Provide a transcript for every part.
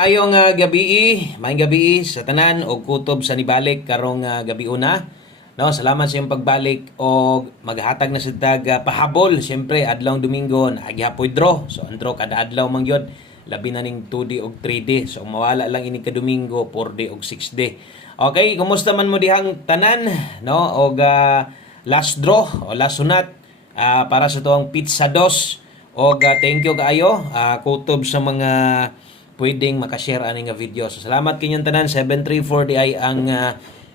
Ayong gabi, maayong gabi sa tanan og kutob sa nibalik karong gabi una. No, salamat sa iyong pagbalik og maghatag na sa tag pahabol. Siyempre adlaw Domingo na agyapoy draw. So ang draw kada adlaw man gyud. Labi na ning 2D og 3D. So mawala lang ini ka Domingo 4D og 6D. Okay, kumusta man mo dihang tanan, no? Og last draw o last sunat para sa tuwang Pizza Dos. Og thank you kaayo kutob sa mga pwedeng makashare ani nga video. So salamat kinyong tanan. 734 di ay ang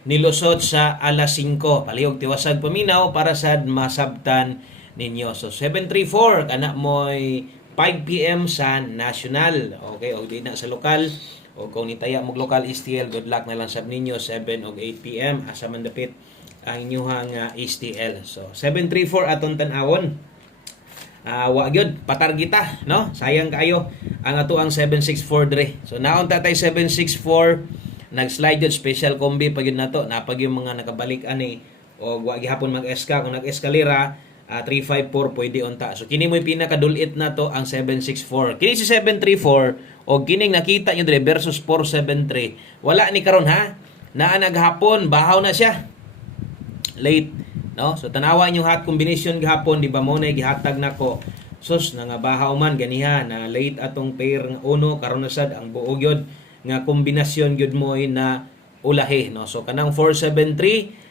nilusot sa alas 5. Palihog tiwasag paminaw para sa masabtan ninyo. So 734 kana moy 5 PM sa national. Okay, o di na sa lokal. O kung nitaya mog lokal STL, good luck na lang sab ninyo 7 o 8 PM asa man dapit ang inyong STL. So 734 aton tan-awon. Wa gyud patargita, no? Sayang kayo ang ato ang 764 dire. So naon tatay 764 nag-slide yun, special combi pag yun nato, napag yung mga nakabalik ani o wa gihapon mag-eska kung nag-eskalera 354 pwede unta. So kini mo pinakadulit na to ang 764. Kini si 734 o kining nakita nyo dire versus 473. Wala ni karon ha. Naa naghapon, bahaw na siya. Late, no? So tanawa yung hot combination gihapon, di ba mo na gihatag nako. Sus na nga bahaw man ganiha na late atong pair nga uno karon na sad ang buo gyud nga kombinasyon gyud mo na ulahi, no? So kanang 473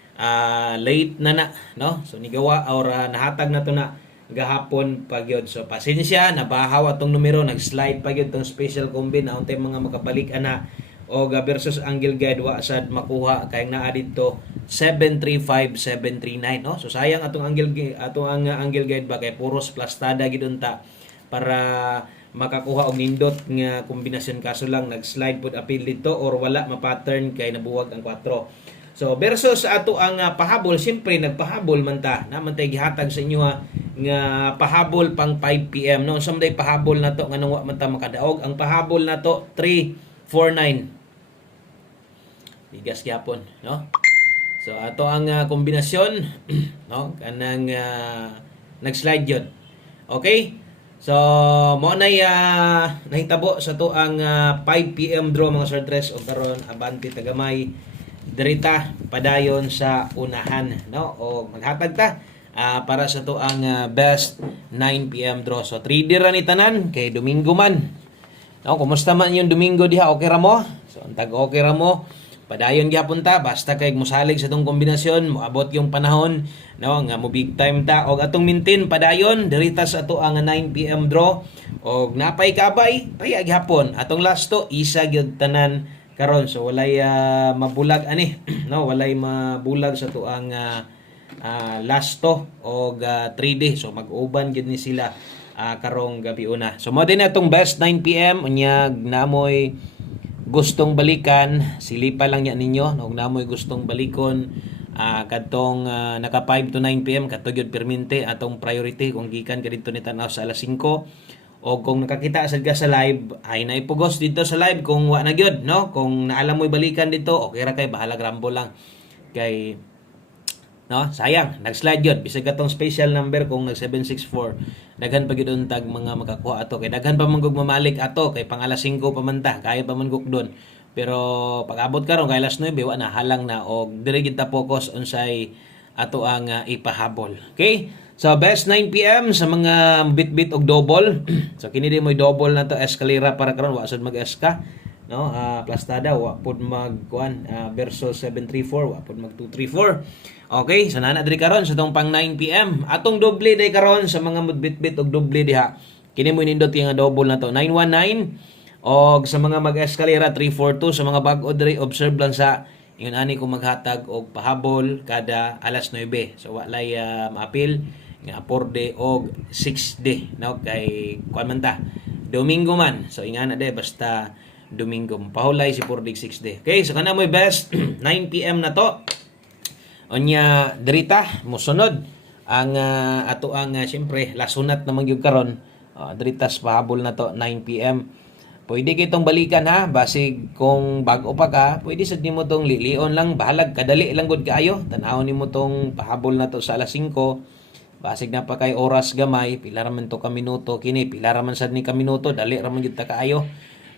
late na, no? So nigawa or nahatag na to na gahapon pa gyud. So pasensya nabahaw atong numero, nag-slide pa gyud tong special combi na untay mga makabalik ana o versus angle guide wa sad makuha kay naa didto 735 739, no? So sayang atong ang angle guide ba kay puros plastada gid unta para makakuha og nindot nga kombinasyon, kaso lang nag-slide pud apil dito or wala ma-pattern kay nabuwag ang 4. So versus ato ang pahabol, siyempre nagpahabol man ta, naman tay gihatag sa inyo nga pahabol pang 5 PM, no? Someday pahabol na to nganong wa man ta makadaog. Ang pahabol na to 349. Bigas gyapon, no? So ato ang kombinasyon no kanang nag-slide yun. Okay? So mo na nahitabo sa to ang 5 PM draw mga sortres o karon abante tagamay dirita padayon sa unahan, no? O maghatag ta para sa to ang best 9 PM draw. So 3D ra ni tanan kay Domingo man. No, kumusta man yung Domingo diha, okay ra mo? So antag okay ra mo. Padayon gyapon ta basta kay musalig sa tong kombinasyon, moabot yung panahon, no, nga mo big time ta og atong mintin padayon dirita sa ato ang 9 PM draw og napay kabay pay gyapon atong last to isa gyud tanan karon. So walay mabulag ani no, walay mabulag sa to ang last to og 3D. So mag-uban gyud ni sila karong gabi una. So mo din atong best 9 PM unyag namoy gustong balikan, silipa lang yan ninyo. Huwag na mo'y gustong balikon kadtong naka 5 to 9 PM kadto gyud permente atong priority kung gikan ka dito ni tanaw sa alas 5 o kung nakakita sad ka sa live ay naipugos dito sa live kung wa na gyud, no? Kung naalam mo'y balikan dito okay ra kay bahala grambo lang kay no, sayang nag-slide yun bisag atong special number kung nag 764 daghan pa gyud untag mga makakuha ato kay daghan pa man gug mamalik ato kay pang alas 5 pa man ta kaya pa man gug doon, pero pag abot karon kay alas 9 wa na halang na og dire gid ta focus unsay ato ang ipahabol. Okay, so best 9 PM sa mga bit-bit og double. So kini di mo'y double na to escalera para karon wa sad mag-eska, no? Plastada wa pud magkuan versus 734 wa pud mag 234. Okay, so nana diri karon sa tong pang 9 PM atong doble day karon sa mga bit-bit og doble diha. Kini mo nindot nga double na to 919 og sa mga mag-eskalera 342. Sa mga bag-o diri observe lang sa ingon ani kung maghatag og pahabol kada alas 9. So walay maapil nga 4D og 6D, no? Kay kuan man ta Domingo man, so ingana de basta Domingo pahulay si 4D 6D. Okay, so kana mo'y best 9 PM na to. Onya dirita mosunod ang ato ang siyempre lasunat naman gyud karon diritas pahabol na to 9 PM. Pwede kitong balikan ha, basig kung bago pa ka, pwede sad nimo tong lilion lang, bahalag kadali lang gud kaayo. Tan-aw nimo tong pahabol na to sa alas 5. Basig na pa kay oras gamay, pila ra man to ka minuto kini, pila ra man sad ni ka minuto, dali ra man gyud ta kaayo.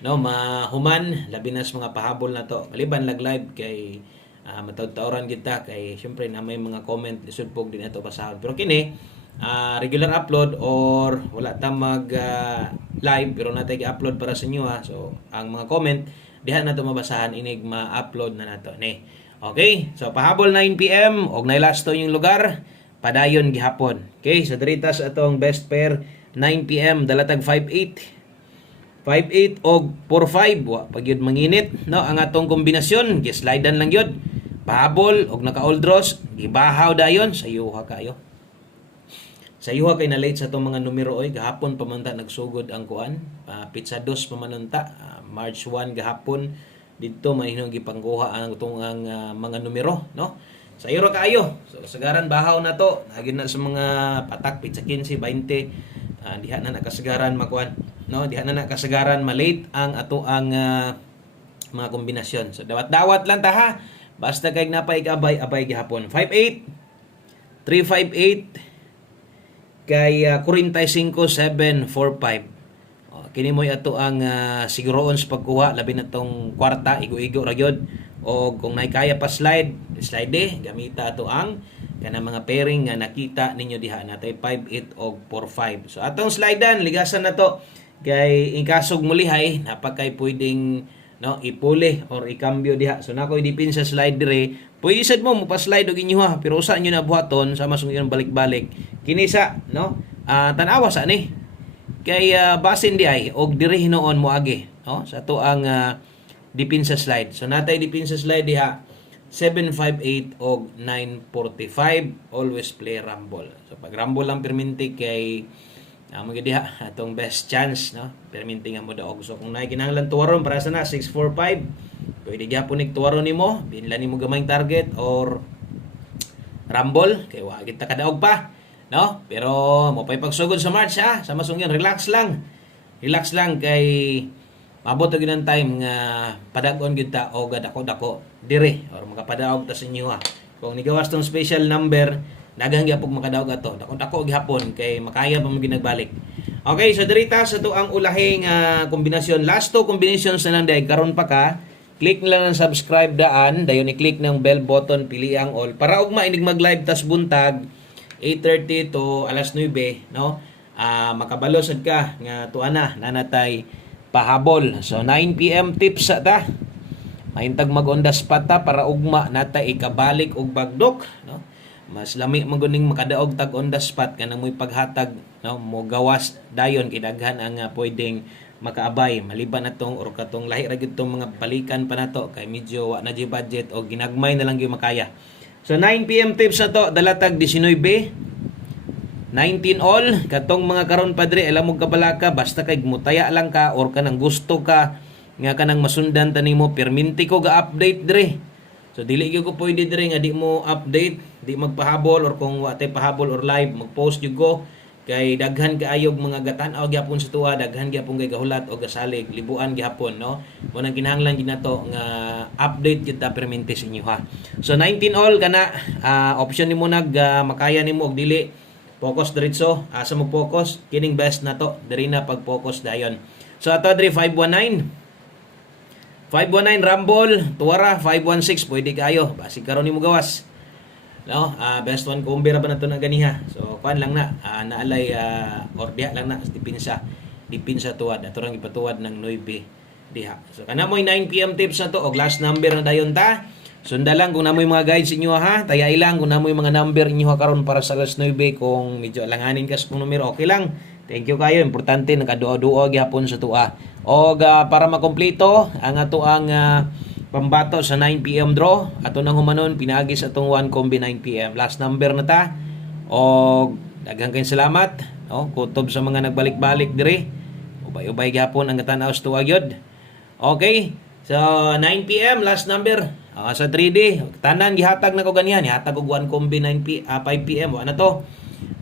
no mahuman labi na sa mga pahabol na to maliban lag live kay matawid-tawran kita kay syempre na may mga comment lisod pog din ato basahon pero kini regular upload or wala ta mag live pero natay i-upload para sa inyo ha. So ang mga comment diha na to mabasahan inig ma-upload na nato ni. Okay, so pahabol 9 PM og nailasto yung lugar padayon gihapon. Okay, so diritas atong best pair 9 PM dalatag 5-8 5-8 og 4-5 wa pagyud manginit no ang atong kombinasyon gi-slidean lang yun pahabol og naka all draws gibahaw dayon sayuha kayo. Sayuha kay na late sa itong mga numero oy gahapon pamanta nagsugod ang kuan pizza 2 pamanunta March 1 gahapon didto mahinong gipangkuha ang itong mga numero no sayuro kaayo so kasagaran bahaw na to nagin na sa mga patak pizza 15 20 diha na nakasagaran makuan no diha na nakasagaran malate ang ato ang mga kombinasyon so dawat-dawat lang ta ha basta kay napay abay gihapon 5-8 3-5-8 kay 45-7-4-5 kini mo ato ang siguroon sa pagkuha labi na tong kwarta igo-igo ra gyud o kung naikaya pa slide gamita ato ang kana mga pairing nga nakita ninyo diha natay 5-8 og 4-5 so atong slidean ligasan na to kay ingkasog mulihay napakay pwedeng no ipuli or ikambyo diha so nakoy dipin sa slide dire pwede sad mo pa-slide og inyo ha pero usa nyo na buhaton sama sung inyong balik-balik kinisa no tan-awa sa ni kay basin di ay og dire hinoon mo agi no sa to ang dipin sa slide so natay dipin sa slide diha 758 og 945 always play rumble so pag rumble lang perminti kay magdiha atong best chance no perminti nga mo daog so kung naay kinahanglan tuwaron para sa na 645 pwede gyapon ig tuwaron nimo binlan nimo gamayng target or rumble kay wa kita kadaog pa no pero mo pay pagsugod sa March ha sama sungyan relax lang kay mabot og ang time nga padag-on gyud ta og dako-dako dire or makapadaog ta sa inyo ha kung nigawas tong special number daghang gyapon makadaog ato dako-dako gihapon kay makaya pa mo ginagbalik. Okay, so dirita sa to ang ulahing kombinasyon last two combinations na lang day karon pa ka click na lang ng subscribe daan dayon i-click ng bell button pili ang all para ug mainig mag-live tas buntag 8:30 to alas 9 no makabalo sad ka nga tuan na nanatay pahabol so 9 PM tips sa ta mahintag mag-on the spot ta para ugma natay ikabalik og bagdok no mas lami man guning makadaog tag on the spot kanang mo'y paghatag no mo gawas dayon kay daghan ang pwedeng makaabay maliban natong or katong lahi ra gyud tong mga balikan pa nato kay medyo wa na di budget o ginagmay na lang gyud makaya so 9 PM tips na to dalatag 19 19 all katong mga karon padre alam mo kabalaka basta kay mutaya lang ka or kanang gusto ka nga kanang masundan tanimo perminti ko ga-update dire so dili gyud ko pwede dire nga di mo update di magpahabol or kung wa tay pahabol or live mag-post gyud ko kay daghan kaayog mga gatan-aw gyapon sa tuwa daghan gyapon kay gahulat o gasalig libuan gyapon no mo nang kinahanglan gid nato nga update gyud ta perminti sa inyo ha so 19 all kana option nimo nag makaya nimo og dili focus diretso asa mo focus kining best nato diri na pag focus dayon so ato diri 519 rumble tuwara 516 pwede kayo basi karon nimo gawas no best one kumbira pa nato na ganiha so kuan lang na naalay or diha lang na dipinsa tuwad ato rang ipatuwad ng 9 diha so kana moy 9 PM tips na to og last number na dayon ta sunda lang kung namoy mga guides inyo ha taya ilang kung namoy mga number inyo ha karon para sa last 9 kung medyo alanganin kas kung numero okay lang thank you kayo importante nakaduo-duo gyapon sa tuwa og para makompleto ang ato ang pambato sa 9 PM draw ato nang humanon pinaagi sa atong 1 combi 9 PM last number na ta og daghang kayong salamat no kutob sa mga nagbalik-balik dire ubay-ubay gyapon ang tan-aw sa tuwa gyud okay so 9 PM last number sa 3D tanan gihatag na ko ganihan ihatag og 1 combi 5 PM wa na to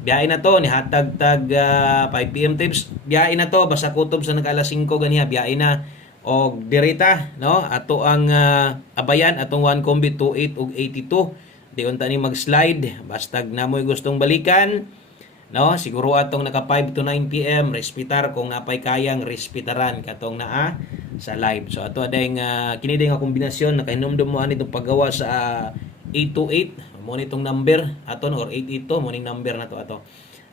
biyahe na to ni hatag tag 5 PM tips biyahe na to basta kutob sa nag-alas 5 ganiha biyahe na og dirita no ato ang abayan atong 1 combi 28 ug 82 di unta ni mag-slide basta namoy gustong balikan No, siguro atong naka 5 to 9 PM respitar kung napay kayang respitaran katong naa sa live. So ato aday nga kini nga kombinasyon nakahinumdum mo ani itong paggawa sa 828 mo nitong number aton or 882 mo ning number na to ato.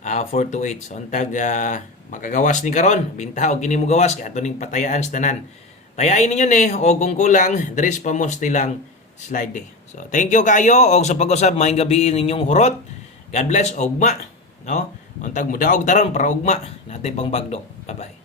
428. So antag makagawas ni karon binta og kini mo gawas kay ato ning patayaan sa tanan. Tayain ninyo ni o kung kulang dres pa mo stilang slide. So thank you kayo og sa pag-usab maayong gabi ninyong hurot. God bless og ma. No? Untag mo daog taron para ugma natay pang bagdok. Bye-bye.